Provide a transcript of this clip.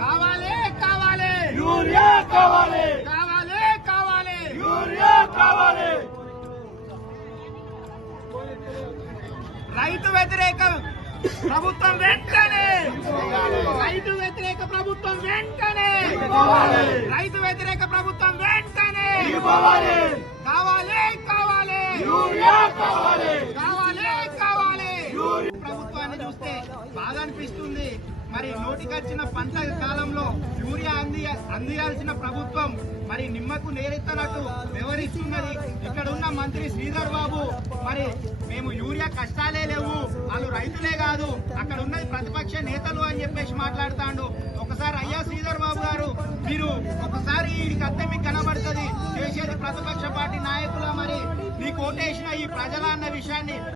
కావాలి కావాలి యూరియా కావాలి కావాలి కావాలి యూరియా కావాలి రైతు వ్యతిరేక ప్రభుత్వం వెంటనే రైతు వ్యతిరేక ప్రభుత్వం వెంటనే రైతు వ్యతిరేక ప్రభుత్వం వెంటనే కావాలి కావాలి యూరియా కావాలి కావాలి కావాలి ప్రభుత్వాన్ని చూస్తే బాగా అనిపిస్తుంది. మరి నోటికొచ్చిన పంట కాలంలో యూరియా అందియాల్సిన ప్రభుత్వం మరి నిమ్మకు నేరెత్తనట్టు వ్యవహరిస్తున్నది. ఇక్కడ ఉన్న మంత్రి శ్రీధర్ బాబు మరి మేము యూరియా కష్టాలే లేవు, వాళ్ళు రైతులే కాదు అక్కడ ఉన్నది ప్రతిపక్ష నేతలు అని చెప్పేసి మాట్లాడుతాడు. ఒకసారి అయ్యా శ్రీధర్ బాబు గారు మీరు ఒకసారి వీడికి అత్తే మీకు కనబడుతుంది చేసేది ప్రతిపక్ష పార్టీ నాయకుల మరి నీకు ఓటేసిన ఈ ప్రజల అన్న విషయాన్ని